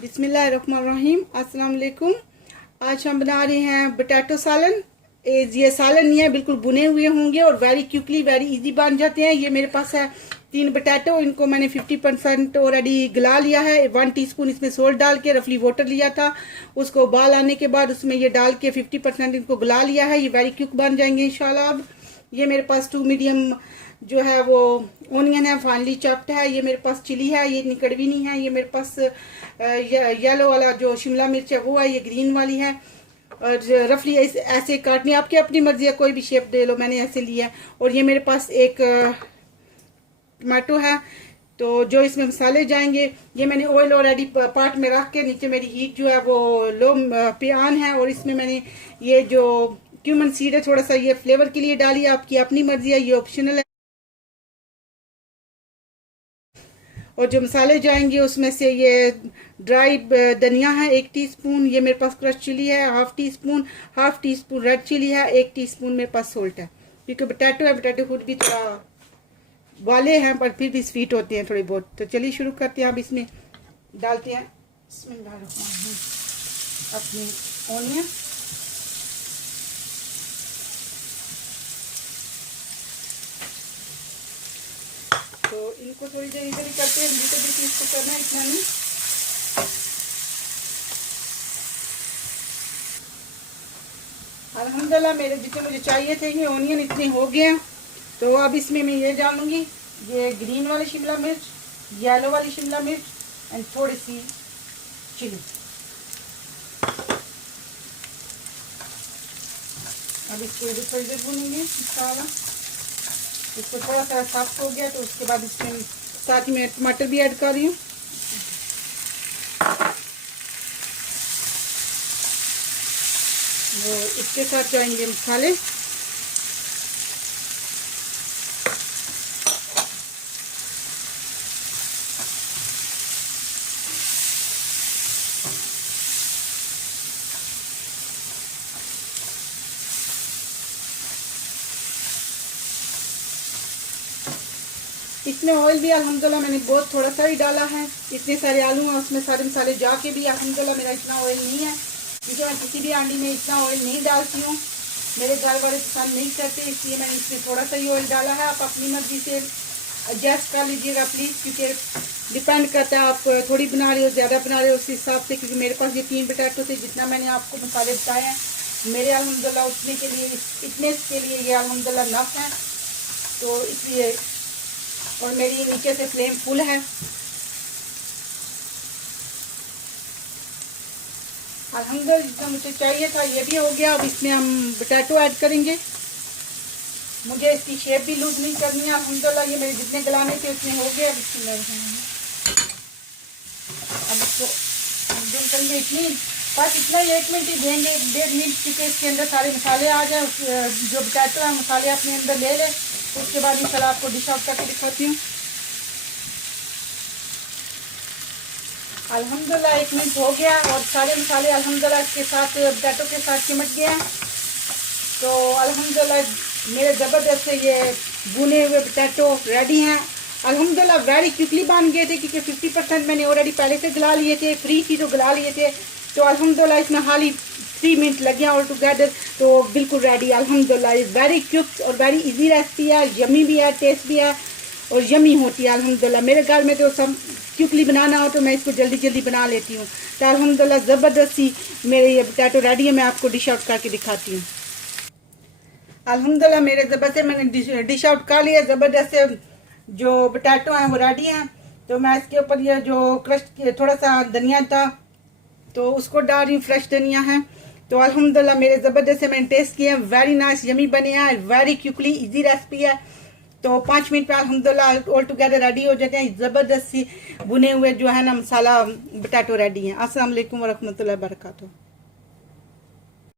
बिस्मिल्लाहिर्रहमानिर्रहीम। अस्सलाम वालेकुम। आज हम बना रहे हैं पोटैटो सालन। ये सालन नहीं है, बिल्कुल बुने हुए होंगे और वेरी क्विकली वेरी इजी बन जाते हैं। ये मेरे पास है 3 पोटैटो। इनको मैंने 50% ऑलरेडी गला लिया है। 1 टीस्पून इसमें सोल्ट डाल के रफली वाटर लिया था, उसको उबाल आने के बाद उसमें ये डाल के 50% इनको गला लिया है। ये वेरी क्विक बन जाएंगे इंशाल्लाह। अब ये मेरे पास 2 मीडियम जो है वो ओनियन है, फाइनली चॉप्ड है। ये मेरे पास चिली है, ये इतनी कड़वी नहीं है। ये मेरे पास येलो वाला जो शिमला मिर्च है वो है, ये ग्रीन वाली है। और रफली ऐसे काटनी, आपकी अपनी मर्जी है, कोई भी शेप दे लो, मैंने ऐसे लिया है। और ये मेरे पास एक टमाटो है। तो जो इसमें मसाले जाएंगे, ये मैंने ऑयल ऑलरेडी पार्ट में रख के, नीचे मेरी हीट जो है वो लो पे ऑन है। और इसमें मैंने ये जो क्यूमन सीड है थोड़ा सा ये फ्लेवर के लिए डाली है, आपकी अपनी मर्जी है, ये ऑप्शनल है। और जो मसाले जाएंगे उसमें से ये ड्राई धनिया है 1 टीस्पून, ये मेरे पास क्रश चिली है half teaspoon red chilli है, 1 टीस्पून मेरे पास सोल्ट है। क्योंकि पोटैटो है, पोटैटो खुद भी थोड़ा वाले हैं पर फिर भी स्वीट होते हैं थोड़ी बहुत। तो चलिए शुरू करते हैं। अब इसमें डालते हैं अपनी ओनियन। तो इनको थोड़ी देर इधर ही करते हैं, जितने भी इसको करना है इतना नहीं। अल्हम्दुलिल्लाह मेरे जितने मुझे चाहिए थे ये ओनियन इतने हो गए हैं। तो अब इसमें मैं ये डालूंगी, ये ग्रीन वाली शिमला मिर्च, येलो वाली शिमला मिर्च एंड थोड़ी सी चिली। अब इसको इधर थोड़ी देर भूनेंगे इंशाल्लाह। इसको थोड़ा सा सॉफ्ट हो गया तो उसके बाद इसमें साथ ही मैं टमाटर भी ऐड कर रही हूँ। वो इसके साथ जाएंगे मसाले। इसमें ऑयल भी अल्हम्दुलिल्लाह मैंने बहुत थोड़ा सा ही डाला है। इतने सारे आलू हैं उसमें सारे मसाले जाके भी अल्हम्दुलिल्लाह मेरा इतना ऑयल नहीं है, क्योंकि मैं किसी भी हांडी में इतना ऑयल नहीं डालती हूँ। मेरे घर वाले पसंद नहीं करते, इसलिए मैंने इसमें थोड़ा सा ही ऑयल डाला है। आप अपनी मर्जी से एडजस्ट कर लीजिएगा प्लीज़, क्योंकि डिपेंड करता है आप थोड़ी बना रहे हो ज़्यादा बना रहे हो उस हिसाब से। क्योंकि मेरे पास ये 3 पोटैटो थे, जितना मैंने आपको मसाले बताए हैं मेरे अल्हम्दुलिल्लाह उतने के लिए, इतने के लिए ये अल्हम्दुलिल्लाह नफ है। तो इसलिए, और मेरी नीचे से फ्लेम फुल है। अल्हम्दुलिल्लाह जितना मुझे चाहिए था ये भी हो गया। अब इसमें हम पोटैटो ऐड करेंगे। मुझे इसकी शेप भी लूज नहीं करनी है। अल्हम्दुलिल्लाह ये मेरे जितने गलाने थे उतने हो गए। अब इसको हम करेंगे इतनी, बस इतना ही 1 मिनट ही देंगे, 1.5 मिनट, क्योंकि इसके अंदर सारे मसाले आ जाए, जो पोटैटो है मसाले अपने अंदर ले ले। उसके बाद इंशाल्लाह आपको डिश आउट करके दिखाती हूँ। अल्हम्दुलिल्लाह 1 मिनट हो गया और सारे मसाले अल्हम्दुलिल्लाह इसके साथ पोटैटो के साथ चिमट गए हैं। तो अल्हम्दुलिल्लाह मेरे ज़बरदस्त से ये भुने हुए पोटैटो रेडी हैं। अल्हम्दुलिल्लाह वेरी क्विकली बन गए थे, क्योंकि 50% मैंने ऑलरेडी पहले से गला लिए थे, फ्री थी तो गला लिए थे। तो अल्हम्दुलिल्लाह इसमें हाली 3 मिनट लगे ऑल टुगेदर। तो बिल्कुल रेडी अल्हम्दुलिल्लाह। वेरी क्विक और वेरी इजी रेसिपी है, यमी भी है, टेस्ट भी है और यमी होती है अल्हम्दुलिल्लाह। मेरे घर में तो सब क्विकली बनाना हो तो मैं इसको जल्दी जल्दी बना लेती हूँ। तो अल्हम्दुलिल्लाह ज़बरदस्ती मेरे ये पोटैटो रेडी है। मैं आपको डिश आउट करके दिखाती हूँ। अल्हम्दुलिल्लाह मेरे ज़बरदस्त मैंने डिश आउट कर लिया। ज़बरदस्त से जो पोटैटो हैं वो रेडी हैं। तो मैं इसके ऊपर ये जो क्रश थोड़ा सा धनिया था तो उसको डाल रही हूँ, फ्रेश धनिया है। तो अल्हम्दुलिल्लाह मेरे ज़बरदस्त से मैंने टेस्ट किया, वेरी नाइस यमी बने हैं, वेरी क्विकली इजी रेसिपी है। तो 5 मिनट में अल्हम्दुलिल्लाह ऑल टुगेदर रेडी हो जाते हैं। ज़बरदस्त सी भुने हुए जो है ना मसाला पोटैटो रेडी हैं। अस्सलाम वालेकुम व रहमतुल्लाहि व बरकातहू।